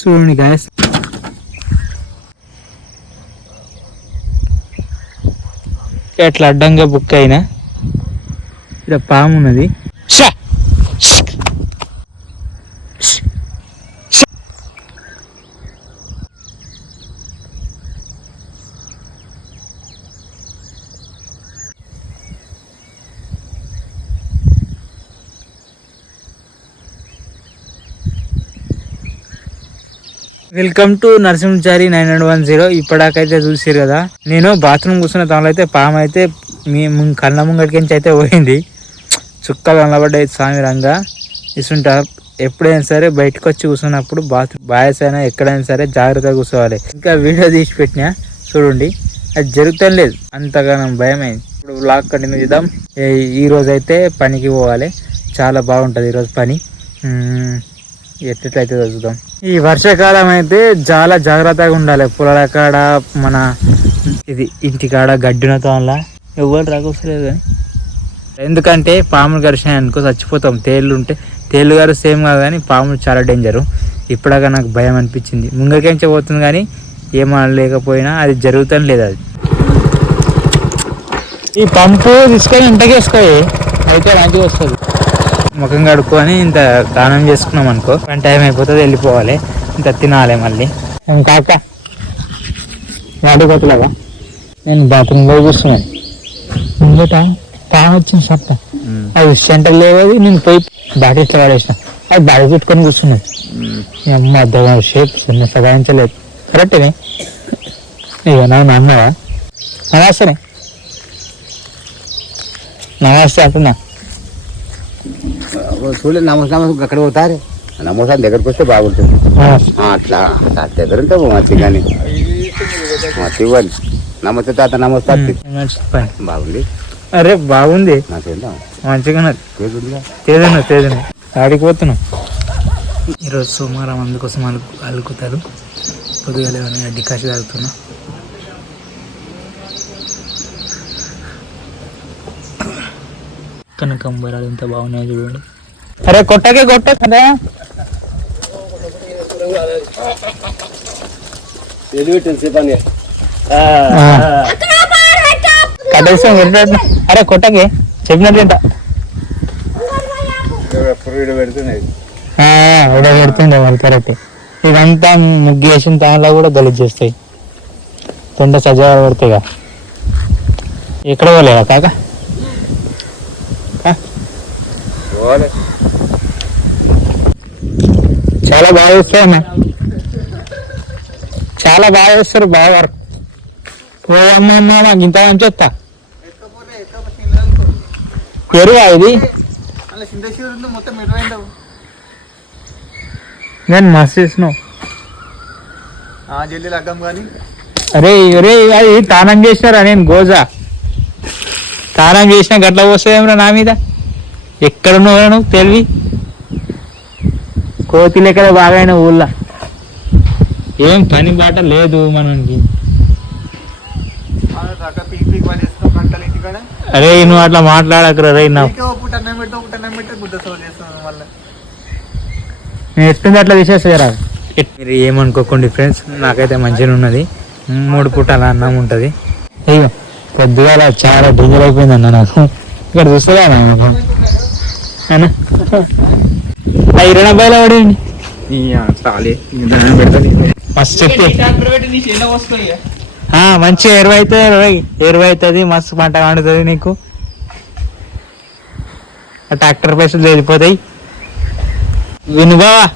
చూడండి గాయస్ ఎట్లా అడ్డంగా బుక్ అయినా. ఇక్కడ పాము ఉన్నది Shah! Welcome to Narasimhachari nine and one zero. ఇప్పటికైతే చూసారు కదా. నేను బాత్రూమ్ కూర్చున్న తనలో అయితే పాము అయితే మీ కళ్ళ ముంగడికించి అయితే పోయింది. చుక్కలు కనబడ్డాయి స్వామి రంగా. ఇస్తుంటా ఎప్పుడైనా సరే బయటకు వచ్చి కూర్చున్నప్పుడు బాత్రూమ్ బాయస్ అయినా ఎక్కడైనా సరే జాగ్రత్తగా కూర్చోవాలి. ఇంకా వీడియో తీసి పెట్టినా? చూడండి. అది జరుగుతాం లేదు. అంతగానం భయమైంది. ఇప్పుడు బ్లాగ్ కంటిన్యూ చేద్దాం. ఈ- రోజు అయితే పనికి పోవాలి. చాలా బాగుంటుంది ఈరోజు పని. ఎట్లయితే చూద్దాం. ఈ వర్షాకాలం అయితే చాలా జాగ్రత్తగా ఉండాలి. పొలాల కాడ మన ఇది ఇంటికాడ గడ్డిన తోనలా ఎవరు రాకొస్తలేదు కానీ. ఎందుకంటే పాములు కరిచినాయి అనుకో చచ్చిపోతాం. తేళ్ళు ఉంటే తేళ్ళు గారు సేమ్ కాదు కానీ పాములు చాలా డేంజరు. ఇప్పటిదాకా నాకు భయం అనిపించింది. ముంగకేంచే పోతుంది కానీ ఏమనలేకపోయినా అది జరుగుతాం లేదు అది. ఈ పంపు తీసుకొని ఇంటకేసుకోయి అయితే మంచిగా వస్తుంది. ముఖం కడుక్కొని ఇంత దానం చేసుకున్నాం అనుకో. పని టైం అయిపోతుంది వెళ్ళిపోవాలి. ఇంత తినాలి మళ్ళీ. ఏం కాక? వాడుకోవట్లేవా నేను బాత్రూమ్లో చూస్తున్నాను ముందట పాము వచ్చింది సత్త అది సెంటర్ లేవది నేను పోయి బాటిల్ వాడేసిన. అది బాడీ పెట్టుకొని కూర్చున్నది అమ్మ అర్థం షేప్ చిన్న సగాయించలేదు. కరెక్టే ఇక నా అన్నవా? నమస్తేనే నమస్తే అంటున్నా. చూడలేదు నమోస్ నమోస్ అక్కడ పోతారే. నమోసాన్ని దగ్గరకు వస్తే బాగుంటుంది. అట్లా. దగ్గర ఉంటే మంచి కానీ మంచి ఇవ్వాలి నమస్తే తాత నమస్తే బాగుంది? అరే బాగుంది. మంచిగా మంచిగా ఉన్నది. కేసుందిగా తేదను తేదను ఆడికి పోతున్నాం. ఈరోజు సోమవారం అందుకోసం అలుకు అలుకుతారు. పొద్దుగా లేవని అడ్డి కాసి తాగుతున్నా. కనకంబరాలు ఎంత బాగున్నాయో చూడండి. అరే కొట్టకే కొట్ట కదా కట్టేస్తాం అరే కొట్టకే. చెప్పినట్టు ఉడబెడుతుండే వాళ్ళు కరెక్ట్. ఇదంతా ముగ్గు వేసిన దానిలో కూడా గలీజ్ చేస్తాయి. తొండ సజావాలు పడతాయి కదా ఎక్కడ పోలేదా కాక ఆ? చాలా బాగా చేస్తారు అన్న చాలా బాగా చేస్తారు బాగా వర్క్ ఓ అమ్మ అమ్మ ఇంత అని చెప్తా ఎరువా ఇది? నేను మస్తు చేసినావు. అరే అరే అది తానం చేసినారా? నేను గోజా. తానం చేసిన గట్ల పోస్తుందేమరా నా మీద? ఎక్కడ ఉన్నావు నువ్వు? తెలివి? కోతి లెక్కల బాగా ఊళ్ళో. ఏం పని బాట లేదు మనకి. అరే నువ్వు అట్లా మాట్లాడకరా రే నా. నేను ఎట్టుంది అట్లా తీసేస్తారా మీరు ఏమనుకోకండి ఫ్రెండ్స్ నాకైతే మంచిగా ఉన్నది. మూడు పూటల అన్నం ఉంటుంది. అయ్యో పొద్దుగాల చాలా డేంజర్ అయిపోయింది అన్న నాకు. ఇక్కడ చూస్తుందా అన్న. ఇరవై దండం పెడతా మస్తు చెప్తే ఆ, మంచిగా ఎరువు అయితే ఇరవై ఎరువు అవుతుంది మస్తు పంట పండుతుంది నీకు. ఆ ట్రాక్టర్ పైసలు వెళ్ళిపోతాయి విను బావా.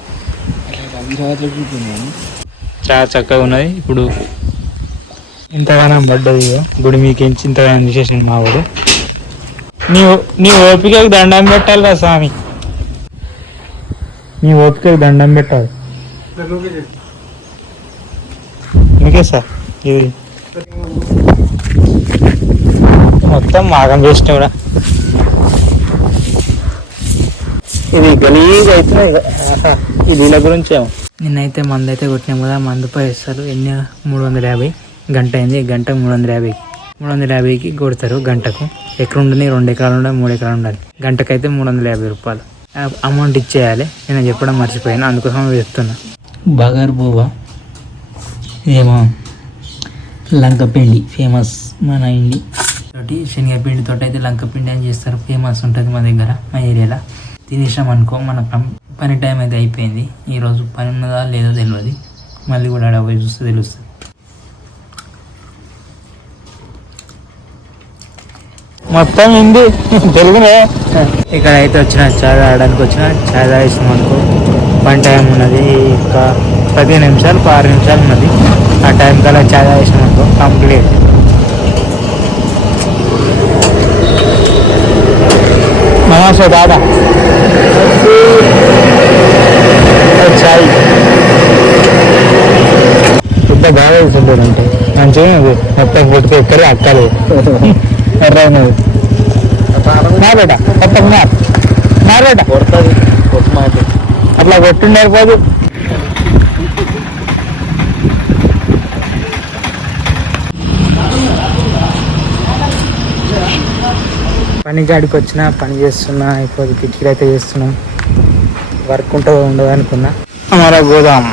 చాలా చక్కగా ఉన్నది. ఇప్పుడు ఇంతగానం పడ్డది. గుడి మీకు ఎంచి ఇంతగానం తీసేసింది మా వాడు నీ నీ ఓపికకి దండం పెట్టాలి రా స్వామి. నీ ఓపికకి దండం పెట్టాలి. ఇంకే సార్ మొత్తం మాగం చేసిన కూడా. ఇది గలీజ్ అవుతున్నాయి ఈ దీని గురించి ఏమో. నిన్నైతే మందు అయితే కొట్టినాం కదా మందు పైసలు ఎన్ని? మూడు వందల యాభై. గంట అయింది గంట మూడు వందల యాభై. మూడు వందల యాభైకి కొడతారు గంటకు. ఎకరం ఉండని రెండు ఎకరాలు ఉండాలి మూడు ఎకరాలు ఉండాలి. గంటకైతే మూడు వందల యాభై రూపాయలు. అమౌంట్ ఇచ్చేయాలి. నేను చెప్పడం మర్చిపోయాను. అందుకోసం చెప్తున్నా. బగర్ బువ్వ ఇదేమో లంకపిండి ఫేమస్ మన ఇండి. తోటి శనగపిండి తోటి అయితే లంకపిండి అని చేస్తారు. ఫేమస్ ఉంటుంది మా దగ్గర మా ఏరియాలో. తినేసాం అనుకో మన పని టైం అయితే అయిపోయింది. ఈరోజు పని ఉన్నదా లేదో తెలియదు మళ్ళీ కూడా ఆడ పోయి చూస్తే తెలుస్తుంది. మొత్తం హిందీ తెలుగునే. ఇక్కడ అయితే వచ్చిన చాయ్ తాగడానికి వచ్చిన చాయ్ తాగేసాం అనుకో. పని టైం ఉన్నది. ఇంకా పదిహేను నిమిషాలు ఆరు నిమిషాలు ఉన్నది. ఆ టైం కల్లా చాయ్ తాగేసాం అనుకో కంప్లీట్ నమస్తే దాదా చాయ్? పెద్ద బాగా వేసింటాడు అంటే మంచిగా మొత్తం గుర్తు ఎక్కడే మార్ అట్లా కొట్టుండే పోదు పని కాడికి వచ్చిన పని చేస్తున్నా అయిపోదు. కిటికీలు అయితే చేస్తున్నాం. వర్క్ ఉంటుందో ఉండదు అనుకున్నా. మన గోదాం.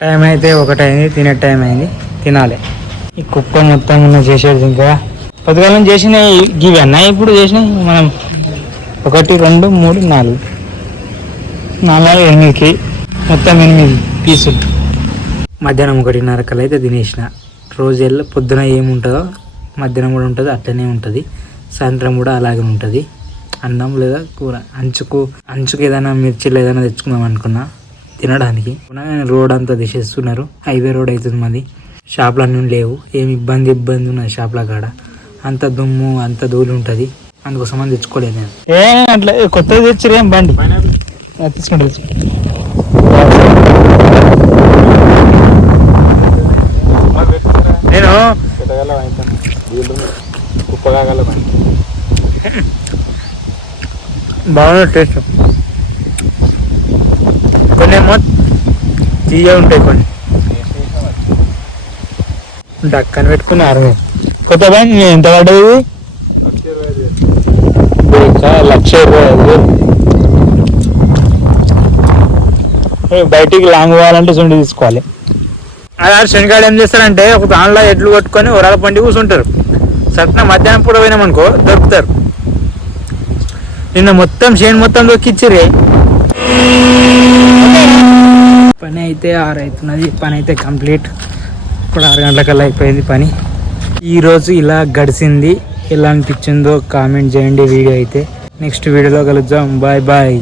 టైం అయితే ఒకటైంది తినే టైం అయింది తినాలి. ఈ కుక్క మొత్తం ఉన్న చేసేది ఇంకా. పొద్దుగాలం చేసినాయి గివి అన్న ఇప్పుడు చేసినాయి మనం ఒకటి రెండు మూడు నాలుగు. నాలుగు ఎనిమిదికి మొత్తం ఎనిమిది పీసులు. మధ్యాహ్నం ఒకటిన్నర కల్లా అయితే తినేసిన. రోజు వెళ్ళి పొద్దున ఏముంటుందో మధ్యాహ్నం కూడా ఉంటుంది అట్లనే ఉంటుంది. సాయంత్రం కూడా అలాగే ఉంటుంది. అన్నం లేదా కూర. అంచుకు అంచుకు ఏదైనా మిర్చిలు ఏదైనా తెచ్చుకుందాం అనుకున్నా. తినడానికి. రోడ్ అంతా తీసేస్తున్నారు. హైవే రోడ్ అవుతుంది మాది. షాపులు అన్నీ లేవు. ఏమి ఇబ్బంది ఇబ్బంది ఉన్నది షాపుల కాడ. అంత దుమ్ము అంత ధూళి ఉంటుంది. అందుకోసం అని తెచ్చుకోలేదు నేను. ఏ అట్లా కొత్తది తెచ్చిరు ఏం బండి? తీసుకుంటా. నేను బాగుంది టేస్ట్. కొన్ని ఏమో తీయ ఉంటాయి కొన్ని. డక్కన పెట్టుకుని అరవై కొత్త బ్యాంక్ ఎంత పడ్డది లక్ష ఇరవై ఐదు బయటికి లాంగ్ పోవాలంటే సుండి తీసుకోవాలి. అలా శనిగాడు ఏం చేస్తారంటే ఒక దానిలో ఎడ్లు కొట్టుకొని ఉరాల పండి కూర్చుంటారు సట్న మధ్యాహ్నం పూట పోయినామనుకో దొరుకుతారు. నిన్న మొత్తం చేను మొత్తం దొక్కిచ్చిరే పని అయితే ఆరు అవుతున్నది పని అయితే కంప్లీట్. ఇప్పుడు ఆరు గంటలకల్లా అయిపోయింది పని. ఈరోజు ఇలా గడిచింది ఎలా అనిపించిందో కామెంట్ చేయండి వీడియో అయితే. నెక్స్ట్ వీడియోలో కలుద్దాం. Bye bye.